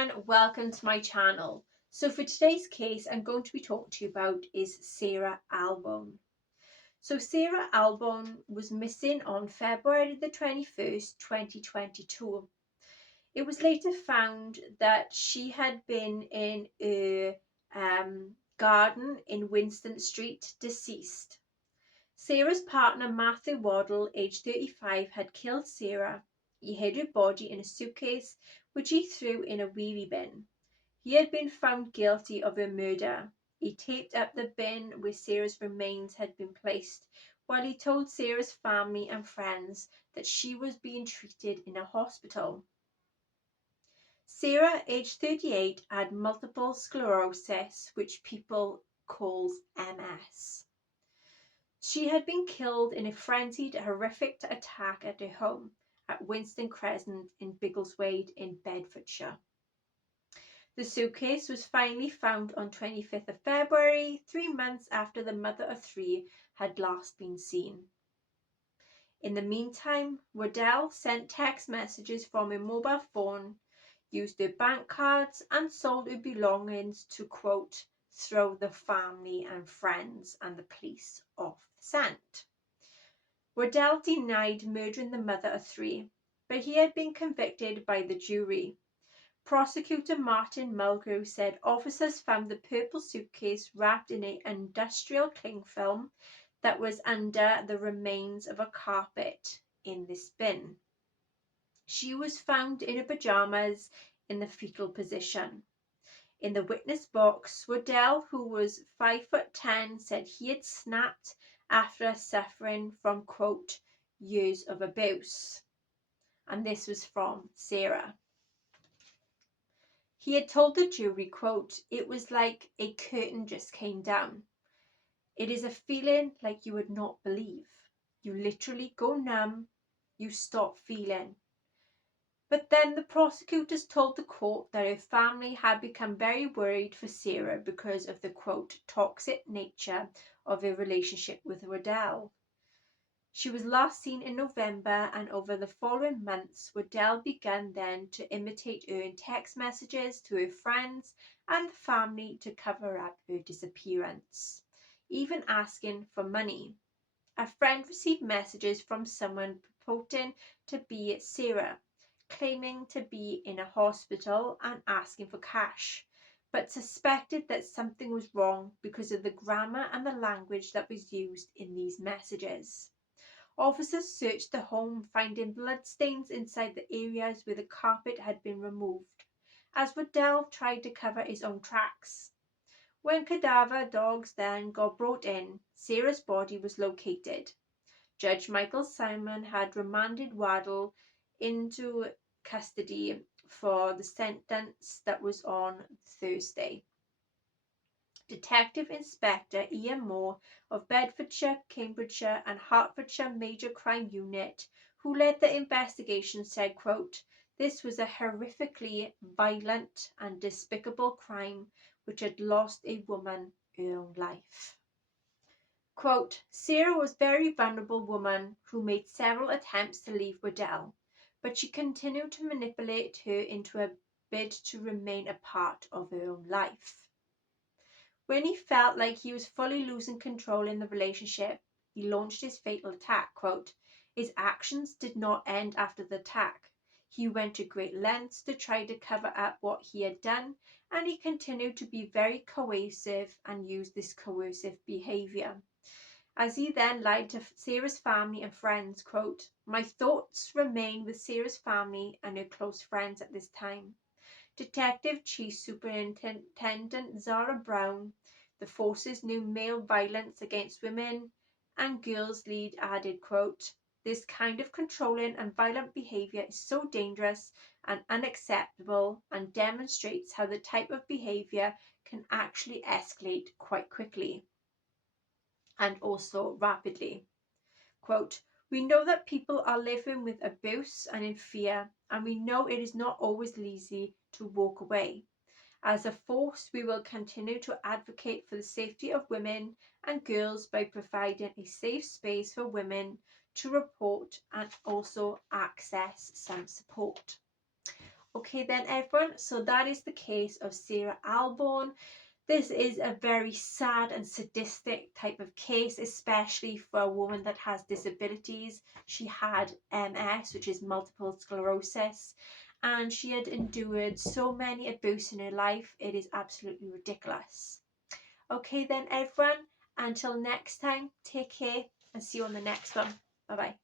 everyone, welcome to my channel. So for today's case I'm going to be talking to you about is Sarah Albone. So Sarah Albone was missing on February the 21st, 2022. It was later found that she had been in a garden in Winston Street, deceased. Sarah's partner Matthew Waddle, aged 35, had killed Sarah. He hid her body in a suitcase which he threw in a wheelie bin. He had been found guilty of her murder. He taped up the bin where Sarah's remains had been placed, while he told Sarah's family and friends that she was being treated in a hospital. Sarah, aged 38, had multiple sclerosis, which people call MS. She had been killed in a frenzied, horrific attack at her home at Winston Crescent in Biggleswade in Bedfordshire. The suitcase was finally found on 25th of February, 3 months after the mother of three had last been seen. In the meantime, Waddell sent text messages from her mobile phone, used her bank cards, and sold her belongings to, quote, throw the family and friends and the police off the scent. Waddell denied murdering the mother of three, but he had been convicted by the jury. Prosecutor Martin Mulgrew said officers found the purple suitcase wrapped in an industrial cling film that was under the remains of a carpet in this bin. She was found in her pajamas in the fetal position. In the witness box, Waddell, who was 5'10", said he had snapped after suffering from, quote, years of abuse. And this was from Sarah. He had told the jury, quote, it was like a curtain just came down. It is a feeling like you would not believe. You literally go numb, you stop feeling. But then the prosecutors told the court that her family had become very worried for Sarah because of the, quote, toxic nature of her relationship with Waddell. She was last seen in November, and over the following months, Waddell began then to imitate her in text messages to her friends and the family to cover up her disappearance, even asking for money. A friend received messages from someone purporting to be Sarah, claiming to be in a hospital and asking for cash, but suspected that something was wrong because of the grammar and the language that was used in these messages. Officers searched the home, finding bloodstains inside the areas where the carpet had been removed, as Waddell tried to cover his own tracks. When cadaver dogs then got brought in, Sarah's body was located. Judge Michael Simon had remanded Waddell into custody for the sentence that was on Thursday. Detective Inspector Ian Moore of Bedfordshire, Cambridgeshire and Hertfordshire Major Crime Unit, who led the investigation, said, quote, this was a horrifically violent and despicable crime which had lost a woman her own life. Quote, Sarah was a very vulnerable woman who made several attempts to leave Waddell, but she continued to manipulate her into a bid to remain a part of her own life. When he felt like he was fully losing control in the relationship, he launched his fatal attack. Quote, his actions did not end after the attack. He went to great lengths to try to cover up what he had done, and he continued to be very coercive and used this coercive behaviour. As he then lied to Sarah's family and friends, quote, my thoughts remain with Sarah's family and her close friends at this time. Detective Chief Superintendent Zara Brown, the force's new male violence against women and girls lead, added, quote, this kind of controlling and violent behaviour is so dangerous and unacceptable and demonstrates how the type of behaviour can actually escalate quite quickly and also rapidly. Quote, we know that people are living with abuse and in fear, and we know it is not always easy to walk away. As a force, we will continue to advocate for the safety of women and girls by providing a safe space for women to report and also access some support. Okay then everyone, so that is the case of Sarah Albone. This is a very sad and sadistic type of case, especially for a woman that has disabilities. She had MS, which is multiple sclerosis, and she had endured so many abuse in her life. It is absolutely ridiculous. Okay then everyone, until next time, take care and see you on the next one. Bye bye.